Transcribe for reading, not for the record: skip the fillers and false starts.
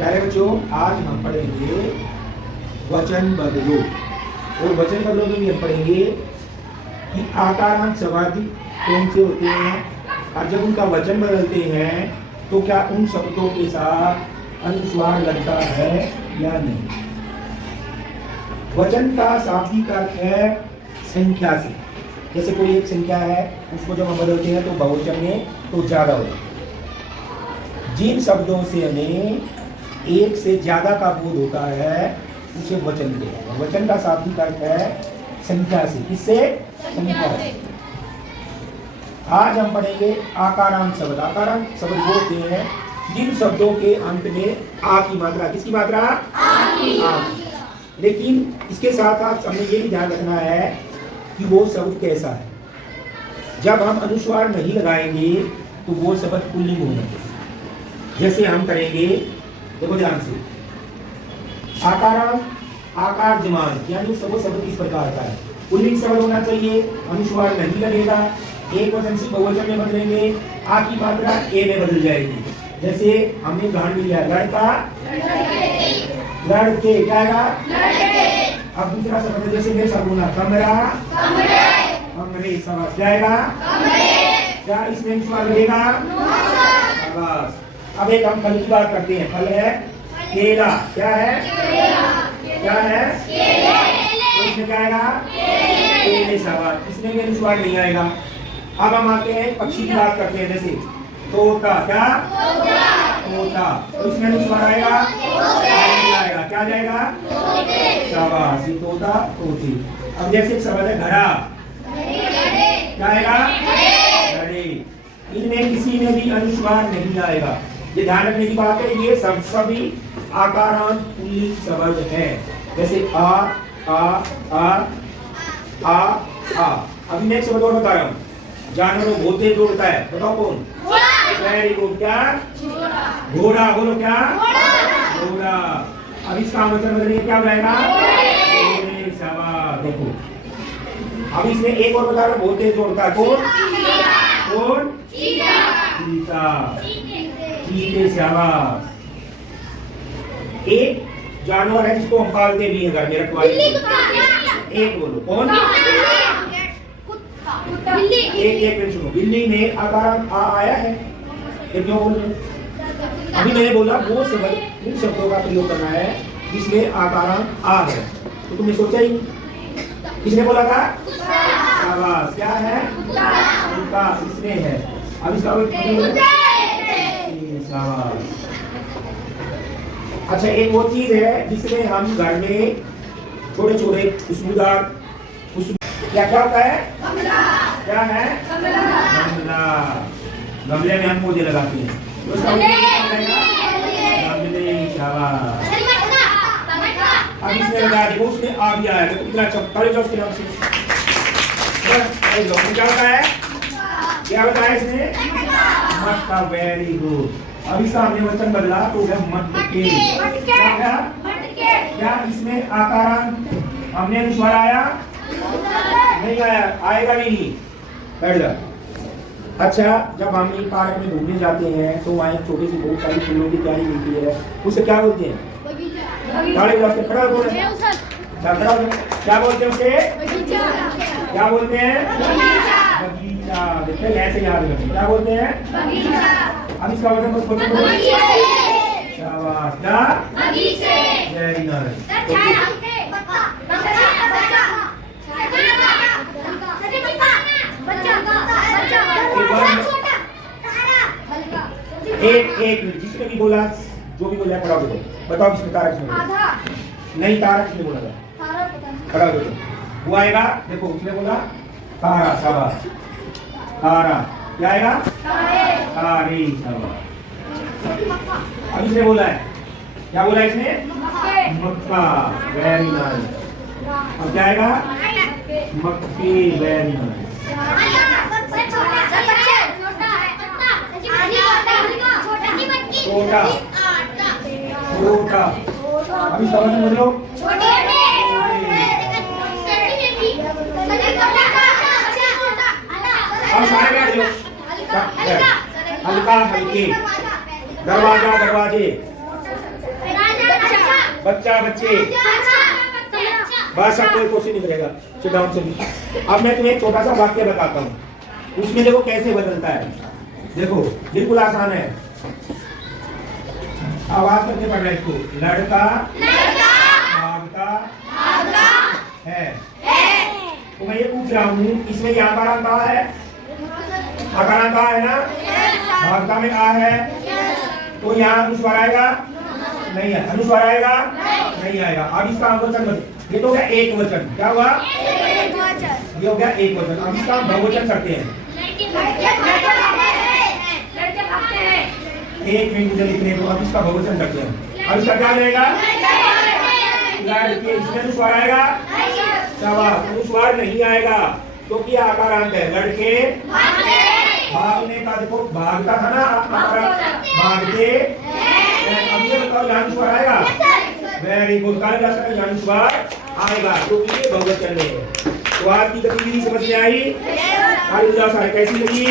प्यारे बच्चों, आज हम पढ़ेंगे वचन बदलो। और वचन बदलो में भी हम पढ़ेंगे कि आकारांत शब्द कौन से होते हैं और जब उनका वचन बदलते हैं तो क्या उन शब्दों के साथ अनुस्वार लगता है या नहीं। वचन का शाब्दिक अर्थ है संख्या से। जैसे कोई एक संख्या है, उसको जब हम बदलते हैं तो बहुवचन में तो ज्यादा होता है। जिन शब्दों से हमें एक से ज्यादा का बोध होता है उसे वचन कहते हैं। वचन का शाब्दिक अर्थ है संख्या से। किससे? संख्या से। आज हम पढ़ेंगे आकारांत शब्द। आकारांत शब्द वो होते हैं जिन शब्दों के अंत में आ की मात्रा। किसकी मात्रा? आ की। लेकिन इसके साथ साथ हमें ये भी ध्यान रखना है कि वो शब्द कैसा है। जब हम अनुस्वार नहीं लगाएंगे तो वो शब्द पुल्लिंग होना चाहिए। जैसे हम करेंगे, देखो ध्यान से, आकारांत आकारजमान, यानी वो शब्द किस प्रकार का है। पुल्लिंग शब्द होना चाहिए, अनुस्वार नहीं लगेगा, एक वचन से बहुवचन में बदलेंगे, आ की मात्रा ए में बदल जाएगी। जैसे हमने उदाहरण लिया, लड़का लड़के, क्या आएगा? अब दूसरा शब्द जैसे मैं सब बोला, कमरा कमरे, समझ जाएगा? क्या इसमें अनुस्वार लगेगा? बस। अब एक हम फल की बात करते हैं। फल है केला। क्या है? क्या है? तो इसमें क्या आएगा? केले। शाबाश। इसमें भी अनुस्वार नहीं आएगा। अब हम आते हैं पक्षी की बात करते हैं। जैसे तोता। क्या? तोता। तो इसमें अनुस्वार आएगा? नहीं आएगा। क्या जाएगा? शाबाश। ये तोता, तोती। अब जैसे एक शब्द है घड़ा। क्या आएगा? घड़े। इनमें किसी में भी अनुस्वार नहीं आएगा। ये ध्यान रखने की बात है। ये सब सभी आकारांत पुल्लिंग शब्द हैं। जैसे आ आ आ आ आ। अभी नेक्स्ट शब्द और बता रहा हूँ। जानवरों बहुत तेज दौड़ता है, बताओ कौन? Very good. क्या? घोड़ा। बोलो क्या? घोड़ा। अब इसका वचन बदलिए, क्या हो जाएगा? घोड़े। शाबाश। देखो अब इसमें एक और बता रहा हूँ, बहुत तेज दौड़ता है, कौन? कौन? चीता। चीते। शाबाश। एक जानवर है जिसको हम पालते भी हैं घर में, रखवाली। एक बोलो, कौन? एक मिनट सुनो। बिल्ली में आकारांत आ आया है, ये क्यों बोल रहे हैं? अभी मैंने बोला वो शब्द, उन शब्दों का प्रयोग करना है जिसमें आकारांत आ है। तो तुमने सोचा ही नहीं। किसने बोला था? शाबाश। क्या है? उनका। इसमें है। अब इसका शाबाश। अच्छा, एक वो चीज है जिसमें हम घर में छोटे छोटे खुशबूदार क्या क्या होता है? क्या है? गमला। गमले में हम पौधे लगाते हैं। गमले। शाबाश। अब इसमें लगा देखो, उसमें आ भी आया। देखो कितना अच्छा। ताली बजाओ उसके नाम से। क्या होता है? क्या बताया इसने? मटका। Very good. अब इसका हमने वचन बदला तो है मटके। क्या? क्या इसमें आकारांत हमने अनुस्वार आया? नहीं आया, आएगा भी नहीं। बैठ जा। अच्छा, जब हम एक पार्क में घूमने जाते हैं तो वहाँ एक छोटी सी बहुत सारी फूलों की क्यारी मिलती है, उसे क्या बोलते हैं? खड़ा हो। क्या बोलते हैं उसे? क्या बोलते हैं? बगीचा। देखते हैं ऐसे याद रखें। क्या बोलते हैं? अब इसका वचन बस बोलो। शाबाश। क्या? Very nice. एक मिनट, जिसने भी बोला, जो भी बोला खड़ा हो जाओ। बताओ किसने तारा किसने बोला? नहीं, तारा किसने बोला था? खड़ा हो जाओ। वो आएगा। देखो उसने बोला तारा। शाबाश। तारा। क्या आएगा? तारे। शाबाश। अब इसने बोला है, क्या बोला इसने? मक्का। Very nice. अब क्या आएगा? मक्के। Very nice. छोटा। छोटा। अभी समझ में लो। अब सारे बैठ जाओ। हल्का हल्के। दरवाजा दरवाजे। बच्चा बच्चे। बस अब कोई क्वेश्चन नहीं करेगा। सिट डाउन चलिए। अब मैं तुम्हें एक छोटा सा वाक्य बताता हूँ, उसमें देखो कैसे बदलता है। देखो बिल्कुल आसान है, आवाज करके पढ़ना है इसको। लड़का भागता है। तो मैं ये पूछ रहा हूँ, इसमें ये आकारांत आ है, आकारांत आ है ना, भागता में आ है, तो यहाँ अनुस्वार आएगा नहीं है, अनुस्वार आएगा नहीं आएगा। अब इसका बहुवचन बदल, ये तो हो गया एक वचन। क्या हुआ? ये हो गया एक वचन। अब इसका हम बहुवचन करते हैं। एक मिनट मुझे लिखने दो। अब इसका बहुवचन करते हैं। अब इसका क्या रहेगा? लड़के। इसमें अनुस्वार आएगा? शाबाश, अनुस्वार नहीं आएगा क्योंकि आकारांत है। लड़के भागने का, देखो भागता था ना, भागते। अब ये बताओ यहाँ अनुस्वार आएगा? वेरी गुड, अनुस्वार आएगा क्योंकि ये बहुवचन है। तो आज की गतिविधि समझ में आई? कैसी लगी?